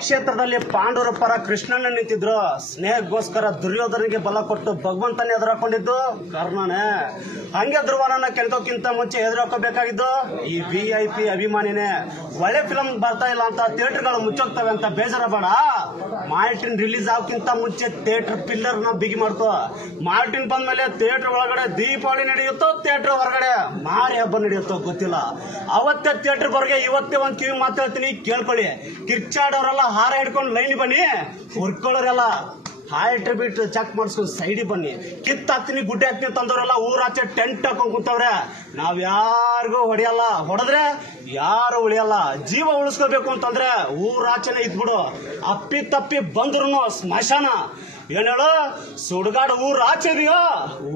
ಕ್ಷೇತ್ರದಲ್ಲಿ ಪಾಂಡವರ ಪರ ಕೃಷ್ಣಣ್ಣ ನಿಂತಿದ್ರು. ಸ್ನೇಹಕ್ಕೋಸ್ಕರ ದುರ್ಯೋಧನಿಗೆ ಬಲ ಕೊಟ್ಟು ಭಗವಂತನ ಎದುರಾಕೊಂಡಿದ್ದು ಕರ್ಣನೇ. ಹಂಗೆ ಧ್ರುವನನ್ನ ಕೆಣಕೋಕ್ಕಿಂತ ಮುಂಚೆ ಎದುರಾಕೋಬೇಕಾಗಿದ್ದು ಈ VIP ಅಭಿಮಾನಿನೇ. ಒಳ್ಳೆ ಫಿಲಂ ಬರ್ತಾ ಇಲ್ಲ ಅಂತ ಥಿಯೇಟರ್ಗಳು ಮುಚ್ಚೋಗ್ತವೆ ಅಂತ ಬೇಜಾರ ಬೇಡ. ಮಾರ್ಟಿನ್ ರಿಲೀಸ್ ಆಗೋಕ್ಕಿಂತ ಮುಂಚೆ ಥಿಯೇಟರ್ ಪಿಲ್ಲರ್ ನ ಬಿಗಿ ಮಾಡ್ಕೋ. ಮಾರ್ಟಿನ್ ಬಂದ್ಮೇಲೆ ಥಿಯೇಟರ್ ಒಳಗಡೆ ದೀಪಾವಳಿ ನಡೆಯುತ್ತೋ, ಥಿಯೇಟರ್ ಹೊರಗಡೆ ಮಾರಿ ಹಬ್ಬ ನಡೆಯುತ್ತೋ ಗೊತ್ತಿಲ್ಲ. ಅವತ್ತೇ ಥಿಯೇಟರ್ ಹೊರಗೆ ಇವತ್ತೇ ಒಂದ್ ಕಿವಿ ಮಾತಾಡ್ತೀನಿ ಕೇಳ್ಕೊಳ್ಳಿ. ಕಿರ್ಚಾಡೋರೆಲ್ಲ ಹಾರ ಹಿಡ್ಕೊಂಡು ಲೈನ್ ಬನ್ನಿ, ಹುರ್ಕೊಳ್ಳೋರೆಲ್ಲ ಹಾಲ್ಟ್ ಬಿಟ್ಟು ಚೆಕ್ ಮಾಡಿಸ್ಕೊಂಡು ಸೈಡಿ ಬನ್ನಿ. ಕಿತ್ತಾಕ್ತೀನಿ ಗುಡ್ಡೆ ಹಾಕ್ತೀನಿ ತಂದವರೆಲ್ಲ ಊರಾಚೆ ಟೆಂಟ್ ಹಾಕೊಂಡ್ ಕೂತವ್ರೆ. ನಾವ್ ಯಾರಿಗೂ ಹೊಡೆಯಲ್ಲ, ಹೊಡೆದ್ರೆ ಯಾರು ಉಳಿಯಲ್ಲ. ಜೀವ ಉಳಿಸ್ಕೋಬೇಕು ಅಂತಂದ್ರೆ ಊರಾಚೆನೆ ಇದ್ಬಿಡು. ಅಪ್ಪಿ ತಪ್ಪಿ ಬಂದ್ರು ಸ್ಮಶಾನ. ಏನ್ ಹೇಳು, ಸುಡ್ಗಾಡು ಊರ್ ಆಚೆ ಇದೆಯೋ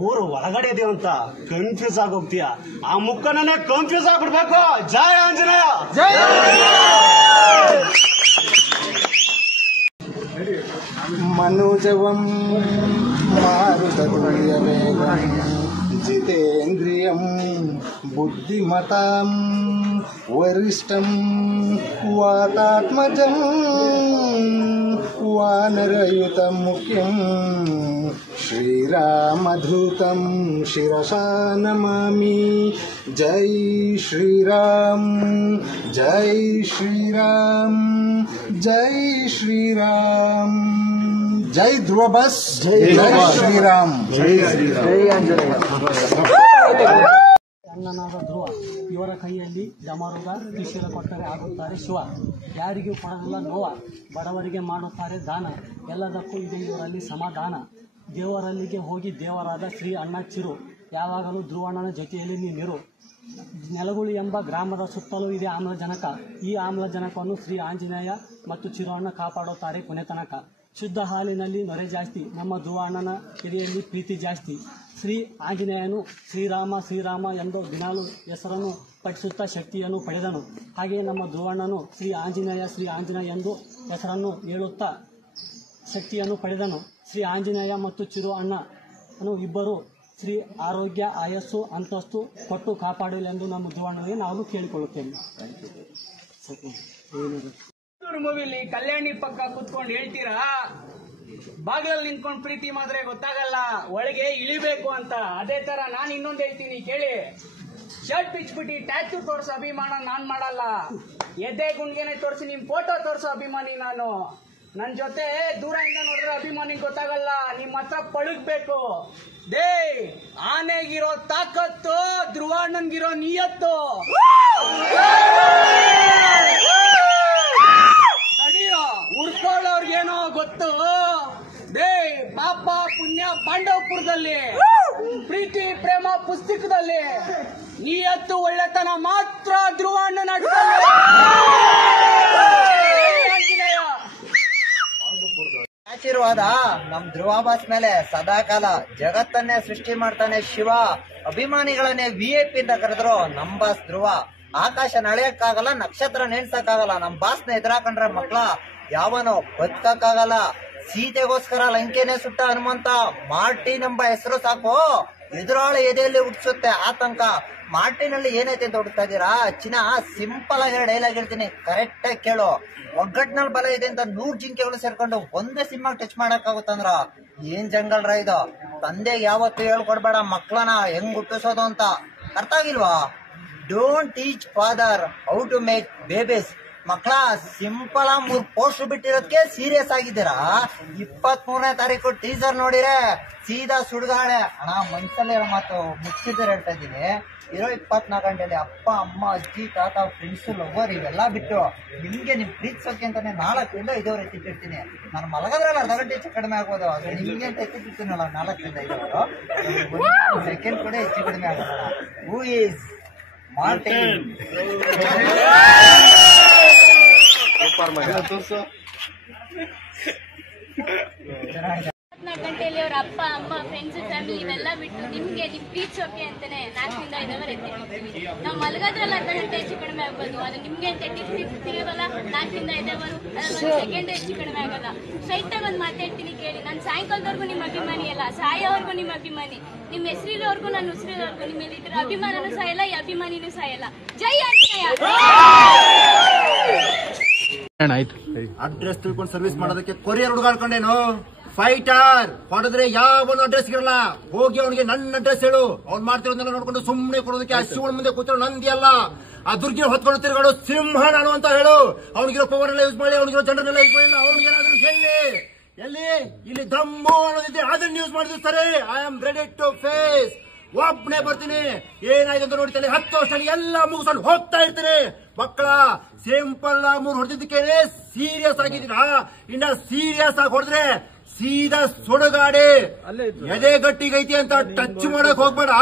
ಊರು ಒಳಗಡೆ ಇದೆಯೋ ಅಂತ ಕನ್ಫ್ಯೂಸ್ ಆಗೋಗ್ತೀಯ. ಆ ಮುಖನೇ ಕನ್ಫ್ಯೂಸ್ ಆಗ್ಬಿಡ್ಬೇಕು. ಜಯ ಆಂಜನೇಯ. मनोजवं मारुततुल्यवेगं जितेन्द्रियं बुद्धिमतां वरिष्ठं वातात्मजं वानरयुतं मुख्यं श्रीरामधूतं शिरसा नमामि. जय श्रीराम, जय श्रीराम, जय श्रीराम. जय ध्रुव बस, जय श्रीराम, जय आंजनेय. ಅಣ್ಣನಾದ ಧ್ರುವ ಇವರ ಕೈಯಲ್ಲಿ ಡಮರುಗ ತ್ರಿಶೂಲ ಕೊಟ್ಟರೆ ಆಗುತ್ತಾರೆ ಶಿವ. ಯಾರಿಗೂ ಕೊಡಲ್ಲ ನೋವ, ಬಡವರಿಗೆ ಮಾಡುತ್ತಾರೆ ದಾನ. ಎಲ್ಲದಕ್ಕೂ ಇದೆ ಇವರಲ್ಲಿ ಸಮಾಧಾನ. ದೇವರಲ್ಲಿಗೆ ಹೋಗಿ ದೇವರಾದ ಶ್ರೀ ಅಣ್ಣ ಚಿರು. ಯಾವಾಗಲೂ ಧ್ರುವಣ್ಣನ ಜೊತೆಯಲ್ಲಿ ನೀನಿರು. ನೆಲಗುಳಿ ಎಂಬ ಗ್ರಾಮದ ಸುತ್ತಲೂ ಇದೆ ಆಮ್ಲಜನಕ. ಈ ಆಮ್ಲಜನಕವನ್ನು ಶ್ರೀ ಆಂಜನೇಯ ಮತ್ತು ಚಿರು ಅಣ್ಣ ಕಾಪಾಡುತ್ತಾರೆ ಕೊನೆ ತನಕ. ಶುದ್ಧ ಹಾಲಿನಲ್ಲಿ ನೊರೆ ಜಾಸ್ತಿ, ನಮ್ಮ ಧ್ರುವ ಅಣ್ಣನ ಎದೆಯಲ್ಲಿ ಪ್ರೀತಿ ಜಾಸ್ತಿ. ಶ್ರೀ ಆಂಜನೇಯನು ಶ್ರೀರಾಮ ಶ್ರೀರಾಮ ಎಂದು ದಿನಾಲು ಹೆಸರನ್ನು ಪಠಿಸುತ್ತಾ ಶಕ್ತಿಯನ್ನು ಪಡೆದನು. ಹಾಗೆಯೇ ನಮ್ಮ ಧ್ರುವಣ್ಣನು ಶ್ರೀ ಆಂಜನೇಯ ಎಂದು ಹೆಸರನ್ನು ಹೇಳುತ್ತಾ ಶಕ್ತಿಯನ್ನು ಪಡೆದನು. ಶ್ರೀ ಆಂಜನೇಯ ಮತ್ತು ಚಿರು ಅಣ್ಣನು ಇಬ್ಬರು ಶ್ರೀ ಆರೋಗ್ಯ ಆಯಸ್ಸು ಅಂತಸ್ತು ಕೊಟ್ಟು ಕಾಪಾಡಲೆಂದು ನಮ್ಮ ಧ್ರುವಣ್ಣನಿಗೆ ನಾವು ಕೇಳಿಕೊಳ್ಳುತ್ತೇವೆ. ಮೂವಿಲಿ ಕಲ್ಯಾಣಿ ಪಕ್ಕ ಕುತ್ಕೊಂಡು ಹೇಳ್ತೀರಾ, ಬಾಗಿಲಲ್ಲಿ ನಿಂತ್ಕೊಂಡು ಪ್ರೀತಿ ಮಾಡಿದ್ರೆ ಗೊತ್ತಾಗಲ್ಲ, ಒಳಗೆ ಇಳಿಬೇಕು ಅಂತ. ಅದೇ ತರ ನಾನು ಇನ್ನೊಂದು ಹೇಳ್ತೀನಿ ಕೇಳಿ. ಶರ್ಟ್ ಬಿಚ್ಬಿಟ್ಟು ಟ್ಯಾಟೂ ತೋರಿಸೋ ಅಭಿಮಾನ ನಾನ್ ಮಾಡಲ್ಲ. ಎದೆ ಗುಂಡ್ಗೆನೆ ತೋರಿಸಿ ನಿಮ್ ಫೋಟೋ ತೋರಿಸೋ ಅಭಿಮಾನಿ ನಾನು. ನನ್ ಜೊತೆ ದೂರದಿಂದ ನೋಡಿದ್ರೆ ಅಭಿಮಾನಿ ಗೊತ್ತಾಗಲ್ಲ, ನಿಮ್ ಹತ್ರ ಪಳಗ್ಬೇಕು. ದೇ ಆನೆಗಿರೋ ತಾಕತ್ತು, ಧ್ರುವಣ್ಣನ್ಗಿರೋ ನಿಯತ್ತು. ಉಡ್ಕೊಳ್ಳೋರ್ಗೇನೋ ಗೊತ್ತು. ದೇ ಪಾಪ ಪುಣ್ಯ ಪಾಂಡವಪುರದಲ್ಲಿ, ಪ್ರೀತಿ ಪ್ರೇಮ ಪುಸ್ತಕದಲ್ಲಿ, ನಿಯತ್ತು ಒಳ್ಳೆತನ ಮಾತ್ರ ಧ್ರುವಣ್ಣನ ಆಶೀರ್ವಾದ ನಮ್ ಧ್ರುವಾಬಾಸ್ ಮೇಲೆ ಸದಾಕಾಲ. ಜಗತ್ತನ್ನೇ ಸೃಷ್ಟಿ ಮಾಡ್ತಾನೆ ಶಿವ. ಅಭಿಮಾನಿಗಳನ್ನೇ VIP ಅಂತ ಕರೆದ್ರು ನಮ್ ಬಾಸ್ ಧ್ರುವ. ಆಕಾಶ ನಳೆಯಕ್ಕಾಗಲ್ಲ, ನಕ್ಷತ್ರ ನೆನ್ಸಕ್ಕಾಗಲ್ಲ. ನಮ್ ಬಾಸ್ನ ಎದುರಾಕೊಂಡ್ರೆ ಮಕ್ಳ ಯಾವನೋ ಬದುಕಕ್ಕಾಗಲ್ಲ. ಸೀತೆಗೋಸ್ಕರ ಲಂಕೆನೆ ಸುಟ್ಟ ಹನುಮಂತ. ಮಾರ್ಟಿನ್ ಎಂಬ ಹೆಸರು ಸಾಕು ಎದುರಾಳ ಎದೆಯಲ್ಲಿ ಹುಟ್ಟಿಸುತ್ತೆ ಆತಂಕ. ಮಾರ್ಟಿನಲ್ಲಿ ಏನೈತೆ ಅಂತ ಹುಡುಕ್ತಾ ಇದೀರಾ? ಚಿನ್ನ ಸಿಂಪಲ್ ಆಗಿ ಡೈಲಾಗ್ ಹೇಳ್ತೀನಿ, ಕರೆಕ್ಟ್ ಆಗಿ ಕೇಳು. ಒಗ್ಗಟ್ಟಿನಲ್ಲಿ ಬಲ ಇದೆ ಅಂತ 100 ಜಿಂಕೆಗಳು ಸೇರ್ಕೊಂಡು ಒಂದೇ ಸಿನಿಮಾಗ್ ಟಚ್ ಮಾಡಕ್ಕಾಗುತ್ತಂದ್ರ ಏನ್ ಜಂಗಲ್ ರ ಇದು? ತಂದೆಗೆ ಯಾವತ್ತು ಹೇಳ್ಕೊಡ್ಬೇಡ ಮಕ್ಳನ ಹೆಂಗ್ ಹುಟ್ಟಿಸೋದು ಅಂತ. ಅರ್ಥ ಆಗಿಲ್ವಾ? Don't teach father how to make babies. ಮಕ್ಳ ಸಿಂಪಲ್ 3 ಪೋಸ್ಟ್ ಬಿಟ್ಟಿರೋದಕ್ಕೆ ಸೀರಿಯಸ್ ಆಗಿದ್ದೀರಾ. 23ನೇ ತಾರೀಕು ಟೀಸರ್ ನೋಡಿರೆ ಸೀದಾ ಸುಡ್ಗಾಳೆ. ಅಣ್ಣ ಮನ್ಸಲ್ಲಿರೋ ಮಾತು ಮುಚ್ಚಿದ್ರೆ ಹೇಳ್ತಾ ಇದ್ದೀನಿ. ಇರೋ 24 ಗಂಟೆಯಲ್ಲಿ ಅಪ್ಪ ಅಮ್ಮ ಅಜ್ಜಿ ತಾತ ಫ್ರೆಂಡ್ಸ್ ಲವರ್ ಇವೆಲ್ಲ ಬಿಟ್ಟು ನಿಮ್ಗೆ ನಿಮ್ ಪ್ರೀತಿಸೋಕೆ ಅಂತಾನೆ 4ರಿಂದ 5 ಎತ್ತಿಟ್ಟಿರ್ತೀನಿ. ನಾನು ಮಲಗದ್ರಲ್ಲಿ ಅರ್ಧ ಗಂಟೆ ಹೆಚ್ಚು ಕಡಿಮೆ ಆಗ್ಬೋದು, ಆದ್ರೆ ನಿಮ್ಗೆ ಅಂತ ಎತ್ತಿಟ್ಟಿರ್ತೀನಲ್ಲ 4ರಿಂದ 5 ಸೆಕೆಂಡ್ ಕೂಡ ಹೆಚ್ಚು ಕಡಿಮೆ ಆಗೋಣ. Who is Martin? 24 ಗಂಟೆಯಲ್ಲಿ ಅವ್ರ ಅಪ್ಪ ಅಮ್ಮ ಫ್ರೆಂಡ್ಸ್ ಫ್ಯಾಮಿಲಿ ಇವೆಲ್ಲ ಬಿಟ್ಟು ನಿಮ್ಗೆ ನಿಮ್ ಪ್ರೀತಿಸೋಕೆ ಅಂತಾನೆ 4ರಿಂದ 5 ಎತ್ತಿರ್ತೀವಿ. ನಾವು ಮಲಗೋದ್ರಲ್ಲಿ ಅರ್ಧ ಗಂಟೆ ಹೆಚ್ಚು ಕಡಿಮೆ ಆಗ್ಬೋದು, ಆದ್ರೆ ನಿಮ್ಗೆ ಅಂತ ಎತ್ತಿರ್ತೀವಲ್ಲ 4ರಿಂದ 5 ಸೆಕೆಂಡ್ ಹೆಚ್ಚು ಕಡಿಮೆ ಆಗಲ್ಲ. ಸ್ಟ್ರೈಟ್ ಆಗಿ ಒಂದು ಮಾತಾಡ್ತೀನಿ ಕೇಳಿ. ನಾನು ಸಾಯಂಕಾಲದವರೆಗೂ ನಿಮ್ಮ ಅಭಿಮಾನಿ ಅಲ್ಲ, ಸಾಯೋವರೆಗೂ ನಿಮ್ಮ ಅಭಿಮಾನಿ. ನಿಮ್ಮ ಹೆಸರಿರೋರ್ಗೂ ನನ್ನ ಉಸಿರಿರೋರ್ಗೂ ನಿಮ್ಮ ಇದ್ರ ಅಭಿಮಾನನೂ ಸಾಯಲ್ಲ, ಈ ಅಭಿಮಾನಿನೂ ಸಾಯಲ್ಲ. ಜೈ ಆಂಜನೇಯ. ಅಡ್ರೆಸ್ ತಿಳ್ಕೊಂಡು ಸರ್ವಿಸ್ ಮಾಡೋದಕ್ಕೆ ಕೊರಿಯರ್ ಹುಡುಗಾಡ್ಕೊಂಡೇನು. ಫೈಟರ್ ಹೊಡೆದ್ರೆ ಯಾವನು ಅಡ್ರೆಸ್ ಇರಲ್ಲ. ಹೋಗಿ ಅವನಿಗೆ ನನ್ನ ಅಡ್ರೆಸ್ ಹೇಳು. ಅವ್ನು ಮಾಡ್ತಿರೋದನ್ನೆಲ್ಲ ನೋಡ್ಕೊಂಡು ಸುಮ್ಮನೆ ಕೊಡೋದಕ್ಕೆ ಆ ಶಿವನ ಮುಂದೆ ಕೂತಿರೋ ನಂದಿ ಅಲ್ಲ, ಆ ದುರ್ಗಿನ ಹೊತ್ಕೊಂಡು ತಿರುಗಾಡೋ ಸಿಂಹ ನಾನು ಅಂತ ಹೇಳು. ಅವ್ನಿಗಿರೋ ಪವರ್ ಎಲ್ಲ ಯೂಸ್ ಮಾಡಿ, ಅವ್ನಿಗಿರೋ ಜನರನ್ನೆಲ್ಲ ಯೂಸ್ ಮಾಡಿಲ್ಲ. ಅವ್ನಿಗೇನಾದ್ರೂ ಎಲ್ಲಿ ಇಲ್ಲಿ ದಮ್ಮು ಅನ್ನೋದಿದ್ರೆ ಅದನ್ನ ಯೂಸ್ ಮಾಡಿದ್ರು ಸರಿ. I am ready to face. ಒಬ್ಬನೇ ಬರ್ತೀನಿ. ಏನಾಯ್ತು ಅಂತ ನೋಡ್ತೀನಿ. 10 ವರ್ಷ ಎಲ್ಲ ಮುಗಿಸ್ಕೊಂಡು ಹೋಗ್ತಾ ಇರ್ತೀನಿ. ಮಕ್ಕಳ ಸಿಂಪಲ್ 3 ಹೊಡೆದಿದ್ದಕ್ಕೇನೆ ಸೀರಿಯಸ್ ಆಗಿದ್ದೀರಾ. ಇನ್ನ ಸೀರಿಯಸ್ ಆಗಿ ಹೊಡೆದ್ರೆ ಸೀದಾ ಸುಡುಗಾಡಿ. ಎದೆ ಗಟ್ಟಿಗೈತಿ ಅಂತ ಟಚ್ ಮಾಡಕ್ ಹೋಗ್ಬೇಡ.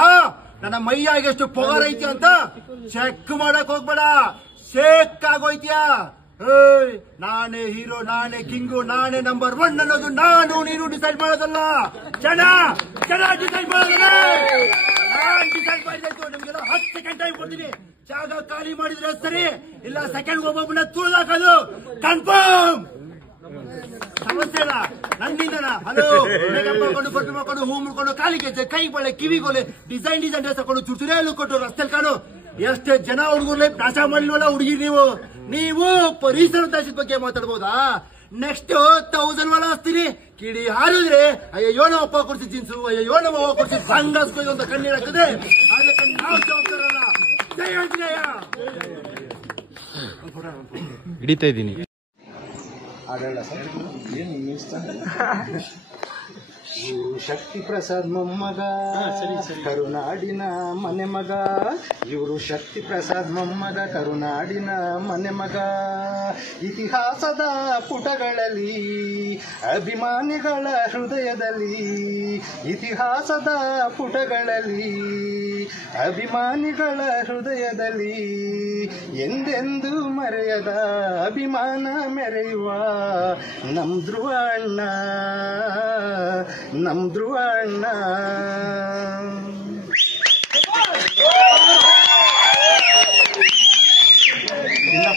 ನನ್ನ ಮೈಯಾಗ ಎಷ್ಟು ಪವರ್ ಐತಿ ಅಂತ ಚೆಕ್ ಮಾಡಕ್ ಹೋಗ್ಬೇಡ. ಶೇಕ್ ಆಗೋಯ್ತಿಯಾ? ನಾನೇ ಹೀರೋ, ನಾನೇ ಕಿಂಗು, ನಾನೇ ನಂಬರ್ 1 ಅನ್ನೋದು ನಾನು ನೀನು ಡಿಸೈಡ್ ಮಾಡೋದಲ್ಲ. ಜನ ಡಿಸೈಡ್ ಮಾಡೋದಲ್ಲ. ನಾನ್ ಡಿಸೈಡ್ ಮಾಡಿದ್ದು. ನಿಮ್ಗೆಲ್ಲ 10 ಸೆಕೆಂಡ್ ಟೈಮ್ ಕೊಡ್ತೀನಿ. ಜಾಗ ಖಾಲಿ ಮಾಡಿದ್ರೆ ಸರಿ, ಇಲ್ಲ ಸೆಕೆಂಡ್ ಒಬ್ಬೊಬ್ಬನ ತುಳಿದಾಕೋದು ಕನ್ಫರ್ಮ್. ಸಮಸ್ಯೆ ಇಲ್ಲ ನನ್ನಿಂದನ. ಹಲೋ, ಮೇಕಪ್ ಹಾಕೊಂಡು, ಪರ್ಫ್ಯೂಮ್ ಹಾಕೊಂಡು, ಹೂ ಮುಡ್ಕೊಂಡು, ಕಾಲಿಗೆ ಕೈ ಬಳೆ, ಕಿವಿಗೋಲೆ, ಡಿಸೈನ್ ಡ್ರೆಸ್ ಹಾಕೊಂಡು ಚುರ್ಚುರಿಯಲ್ಲೂ ಕೊಟ್ಟು ರಸ್ತೆಲ್ ಕಾಣು. ಎಷ್ಟು ಜನ ಹುಡುಗರ್ಲೆ ನಾಶ ಮಾಡಿಲ್ವಲ್ಲ ಹುಡುಗಿ. ನೀವು ಪರಿಸರ ನಾಶದ ಬಗ್ಗೆ ಮಾತಾಡ್ಬೋದಾ? ನೆಕ್ಸ್ಟ್ 1000 ವಾಲ ಹಚ್ತೀರಿ. ಕಿಡಿ ಹಾರಿದ್ರೆ ಅಯ್ಯೋ ನಮ್ಮ ಅಪ್ಪ ಕೊಡ್ಸಿದ್ ಜೀನ್ಸು, ಅಯ್ಯೋ ನಮ್ಮ ಅವ್ವ ಕೊಡ್ಸಿದ್ ಸಂಘಸ್ಕೊಯ್ದು ಅಂತ ಕಣ್ಣೀರ್ ಹಾಕಿದ್ರೆ ಅದಕ್ಕೆ ನಾವು ಜವಾಬ್ದಾರಲ್ಲ. ಜೈ ಆಂಜನೇಯ. ಹಿಡಿತಾ ಇದ್ದೀನಿ. ಇವರು ಶಕ್ತಿ ಪ್ರಸಾದ್ ಮೊಮ್ಮಗ, ಕರುನಾಡಿನ ಮನೆ ಮಗ. ಇವರು ಶಕ್ತಿ ಪ್ರಸಾದ್ ಮೊಮ್ಮಗ, ಕರುನಾಡಿನ ಮನೆ ಮಗ. ಇತಿಹಾಸದ ಪುಟಗಳಲ್ಲಿ, ಅಭಿಮಾನಿಗಳ ಹೃದಯದಲ್ಲಿ, ಇತಿಹಾಸದ ಪುಟಗಳಲ್ಲಿ, ಅಭಿಮಾನಿಗಳ ಹೃದಯದಲ್ಲಿ ಎಂದೆಂದೂ ಮರೆಯದ ಅಭಿಮಾನ ಮೆರೆಯುವ ನಮ್ ಧ್ರುವ ಅಣ್ಣ, ನಮ್ ಧ್ರುವ ಅಣ್ಣ.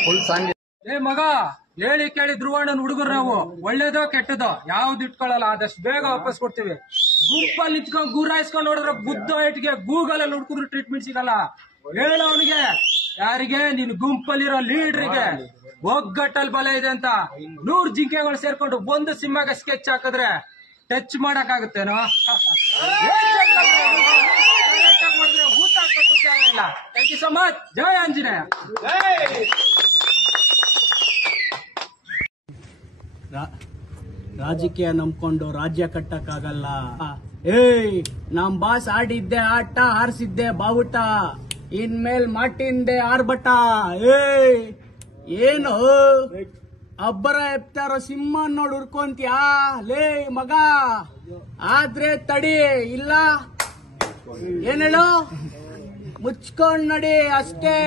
Full song. ಮಗ ಹೇಳಿ ಕೇಳಿ ಧ್ರುವಣ್ಣನ ಹುಡುಗರು ನಾವು. ಒಳ್ಳೇದೋ ಕೆಟ್ಟದೋ ಯಾವ್ದು ಇಟ್ಕೊಳ್ಳಲ್ಲ. ಆದಷ್ಟು ಬೇಗ ವಾಪಸ್ ಕೊಡ್ತೀವಿ. ಗುಂಪಲ್ಲಿ ನಿಂತ್ಕೊಂಡು ಗುರಾಯಿಸ್ಕೊಂಡು ನೋಡಿದ್ರೆ ಬುದ್ಧ ಇಟ್ಗೆ ಗೂಗಲ್ ಅಲ್ಲಿ ಹುಡುಕಿದ್ರು ಟ್ರೀಟ್ಮೆಂಟ್ ಸಿಗಲ್ಲ. ಹೇಳು ಅವನಿಗೆ, ಯಾರಿಗೆ? ನೀನು ಗುಂಪಲ್ಲಿರೋ ಲೀಡ್ರಿಗೆ ಒಗ್ಗಟ್ಟಲ್ಲಿ ಬಲ ಇದೆ ಅಂತ 100 ಜಿಂಕೆಗಳು ಸೇರ್ಕೊಂಡು ಒಂದು ಸಿಂಹಗೆ ಸ್ಕೆಚ್ ಹಾಕಿದ್ರೆ ಟಚ್ ಮಾಡಕ್ ಆಗುತ್ತೇನೋ? ಊಟ ಇಲ್ಲ. Thank you so much. ಜೈ ಆಂಜನೇಯ. ರಾಜಕೀಯ ನಂಬ್ಕೊಂಡು ರಾಜ್ಯ ಕಟ್ಟಕ್ಕಾಗಲ್ಲ. ನಮ್ ಬಾಸ್ ಆಡಿದ್ದೆ ಆಟ, ಆರಿಸಿದ್ದೆ ಬಾವುಟ, ಇನ್ಮೇಲ್ ಮಾಟಿಂದೆ ಆರ್ಭಟ. ಏನು ಅಬ್ಬರ ಎಪ್ತಾರೋ ಸಿಂಹ ನೋಡಿ ಹುಡ್ಕೊಂತ್ಯಾ? ಲೇ ಮಗ, ಆದ್ರೆ ತಡಿ, ಇಲ್ಲ ಏನ್ ಹೇಳು, ಮುಚ್ಕೊಂಡ್ ನಡಿ ಅಷ್ಟೇ.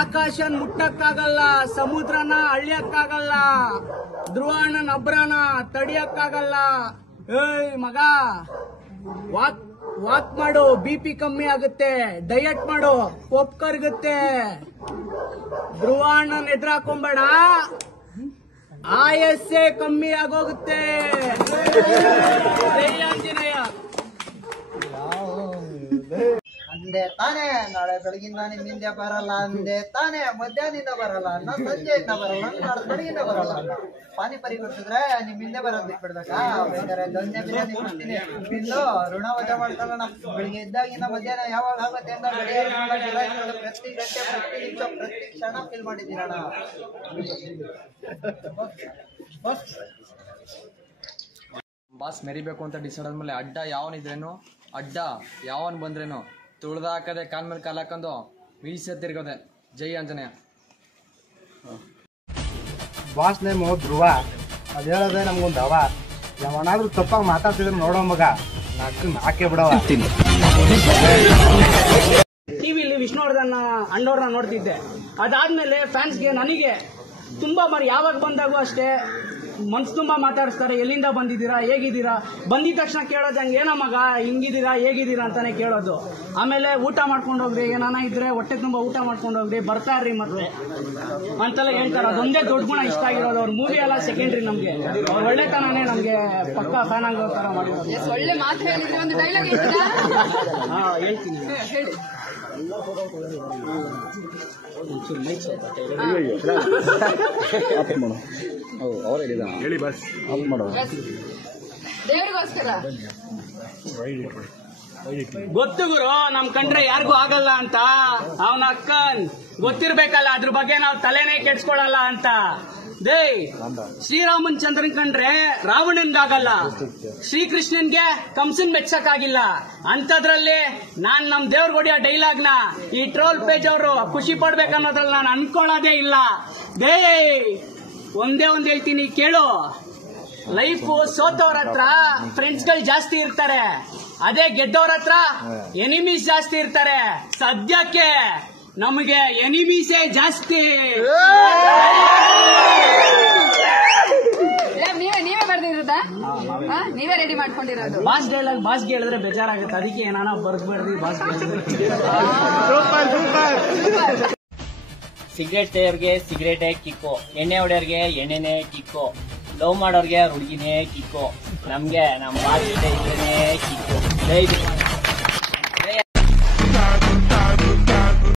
ಆಕಾಶನ್ ಮುಟ್ಟಕ್ಕಾಗಲ್ಲ, ಸಮುದ್ರನ ಅಳಿಯಕ್ಕಾಗಲ್ಲ, ಧ್ರುವಣ್ಣನ ಅಬ್ರನ ತಡಿಯಕ್ಕಾಗಲ್ಲ. ಮಗ, ವಾಕ್ ಮಾಡು, BP ಕಮ್ಮಿ ಆಗುತ್ತೆ. ಡಯಟ್ ಮಾಡು, ಕೊಪ್ ಕರಗುತ್ತೆ. ಧ್ರುವಣ್ಣನ ಎದುರಾಕೊಂಬೇಡ, ಆಯಸ್ಸೇ ಕಮ್ಮಿ ಆಗೋಗುತ್ತೆ. ಜೈ ಆಂಜನೇಯ. ಅಂದೆ ತಾನೇ ನಾಳೆ ಬೆಳಗಿಂದ ನಿಮ್ ಹಿಂದೆ ಬರಲ್ಲ, ಅಂದೆ ತಾನೇ ಮಧ್ಯಾಹ್ನದಿಂದ ಬರಲ್ಲ, ಸಂಜೆಯಿಂದ ಬರಲ್ಲ, ನಾಳೆ ಬೆಳಗಿಂದ ಬರಲ್ಲ. ಪಾನಿಪರಿ ಕೊಡ್ಸಿದ್ರೆ ನಿಮ್ ಹಿಂದೆ ಬರೋದ್ ಬಿಟ್ಬಿಡ್ಬೇಕಾ? ಬೇಕಾದ್ರೆ ದೊನ್ನೆ ಬಿರಿಯಾನಿ ಕೊಡ್ತೀನಿ, ತಿಂದು ಋಣ ವಜಾ ಮಾಡ್ಕೊಳ್ಳೋಣ. ಬೆಳಿಗ್ಗೆ ಇದ್ದಾಗಿಂದ ಮಧ್ಯಾಹ್ನ ಯಾವಾಗ ಆಗುತ್ತೆ ಅಂತ ಪ್ರತಿ ಗಂಟೆ, ಪ್ರತಿ ನಿಮಿಷ, ಪ್ರತಿ ಕ್ಷಣ ಫೀಲ್ ಮಾಡಿದ್ದೀರಣ್ಣ. ಬಾಸ್ ಮೆರಿಬೇಕು ಅಂತ ಡಿಸೈಡ್ ಆದ್ಮೇಲೆ ಅಡ್ಡ ಯಾವನಿದ್ರೇನು, ಅಡ್ಡ ಯಾವನ್ ಬಂದ್ರೇನು ತುಳ್ದ ಹಾಕದೆ, ಕಾಲ್ ಮೇಲೆ ಕಾಲ್ ಹಾಕೊಂಡು ಮೀಸೆ ತಿರ್ಗೋದೆ. ಜೈ ಆಂಜನೇಯ. ಬಾಸ್ ನೇಮು ಧ್ರುವ. ಅದು ಹೇಳೋದೇ ನಮ್ಗೊಂದು ಹವ. ಯಾವನಾದ್ರೂ ತಪ್ಪಾಗಿ ಮಾತಾಡ್ತಿದ್ರೆ ನೋಡೋ ಮಗ, ನಾಕೆ ಬಿಡವ. ಟಿವಿಲಿ ವಿಷ್ಣುವರ್ಧನ್ ಅಣ್ಣವ್ರನ್ನ ನೋಡ್ತಿದ್ದೆ. ಅದಾದ್ಮೇಲೆ ಫ್ಯಾನ್ಸ್ಗೆ ನನಗೆ ತುಂಬಾ ಬಾರಿ ಯಾವಾಗ ಬಂದಾಗೂ ಅಷ್ಟೇ ಮನ್ಸು ತುಂಬಾ ಮಾತಾಡಿಸ್ತಾರೆ. ಎಲ್ಲಿಂದ ಬಂದಿದ್ದೀರಾ, ಹೇಗಿದ್ದೀರಾ, ಬಂದಿದ ತಕ್ಷಣ ಕೇಳೋದು ಹಂಗೆ, ಏನೋ ಮಗ ಹಿಂಗಿದ್ದೀರಾ, ಹೇಗಿದ್ದೀರಾ ಅಂತಾನೆ ಕೇಳೋದು. ಆಮೇಲೆ ಊಟ ಮಾಡ್ಕೊಂಡು ಹೋಗ್ರಿ, ಏನಾನ ಇದ್ರೆ ಹೊಟ್ಟೆ ತುಂಬಾ ಊಟ ಮಾಡ್ಕೊಂಡು ಹೋಗ್ರಿ, ಬರ್ತಾ ಇರ್ರಿ ಮತ್ತೆ ಅಂತೆಲ್ಲ ಹೇಳ್ತಾರೆ. ಅದೊಂದೇ ದೊಡ್ಡ ಗುಣ ಇಷ್ಟ ಆಗಿರೋದು. ಅವ್ರ ಮೂವಿ ಎಲ್ಲ ಸೆಕೆಂಡ್ರಿ, ನಮ್ಗೆ ಅವ್ರ ಒಳ್ಳೆತನನೇ ನಮ್ಗೆ ಪಕ್ಕ ಫ್ಯಾನ್ ಆಗೋ ತರ ಮಾಡಿರೋದು. ಒಳ್ಳೆ ಮಾತು ಹೇಳಿದ್ರೆ ಒಂದು ಡೈಲಾಗ್ ಹೇಳ್ತೀನಿ. ಹೇಳಿ ಬಸ್ ದೇವರಿಗೋಸ್ಕರ ಗೊತ್ತು ಗುರು, ನಮ್ ಕಂಡ್ರೆ ಯಾರಿಗೂ ಆಗಲ್ಲ ಅಂತ. ಅವನ ಅಕ್ಕನ್ ಗೊತ್ತಿರ್ಬೇಕಲ್ಲ, ಅದ್ರ ಬಗ್ಗೆ ನಾವು ತಲೆನೇ ಕೆಡ್ಸ್ಕೊಳಲ್ಲ ಅಂತ. ಶ್ರೀರಾಮನ್ ಚಂದ್ರನ್ ಕಂಡ್ರೆ ರಾವಣನ್ಗಾಗಲ್ಲ, ಶ್ರೀಕೃಷ್ಣನ್ಗೆ ಕಂಸನ್ ಮೆಚ್ಚಕ್ಕಾಗಿಲ್ಲ. ಅಂತದ್ರಲ್ಲಿ ನಾನ್ ನಮ್ ದೇವ್ರ ಹೊಡಿಯೋ ಡೈಲಾಗ್ ನ ಈ ಟ್ರೋಲ್ ಪೇಜ್ ಅವರು ಖುಷಿ ಪಡ್ಬೇಕನ್ನೋದ್ರಲ್ಲಿ ನಾನು ಅನ್ಕೊಳ್ಳೋದೇ ಇಲ್ಲ. ಒಂದೇ ಒಂದ್ ಹೇಳ್ತೀನಿ ಕೇಳು, ಲೈಫ್ ಸೋತವ್ರ ಹತ್ರ ಫ್ರೆಂಡ್ಸ್ ಗಳು ಜಾಸ್ತಿ ಇರ್ತಾರೆ, ಅದೇ ಗೆದ್ದವ್ರ ಹತ್ರ ಎನಿಮೀಸ್ ಜಾಸ್ತಿ ಇರ್ತಾರೆ. ಸದ್ಯಕ್ಕೆ ನಮಗೆ ಎನಿಮೀಸೇ ಜಾಸ್ತಿ. ನೀವೇ ಬರ್ದಿರೋದಾ? ನೀವೇ ರೆಡಿ ಮಾಡ್ಕೊಂಡಿರೋದು? ಬಾಸ್ ಡೈಲಾಗ್ ಬಾಸ್ಗೆ ಹೇಳಿದ್ರೆ ಬೇಜಾರಾಗುತ್ತೆ, ಅದಕ್ಕೆ ಏನಾನ ಬರ್ದ್ಬೇಡ್ರಿ ಬಾಸ್. ಸಿಗರೇಟ್ ಸೇವ್ರಿಗೆ ಸಿಗರೇಟೇ ಕಿಕ್ಕು, ಎಣ್ಣೆ ಹೊಡೆಯೋರ್ಗೆ ಎಣ್ಣೆನೇ ಕಿಕ್ಕು, ಲವ್ ಮಾಡೋರ್ಗೆ ಹುಡುಗಿನೇ ಕಿಕ್ಕು, ನಮ್ಗೆ ನಮ್ಮ ಬಾಸ್ ಕಿಕ್ಕು.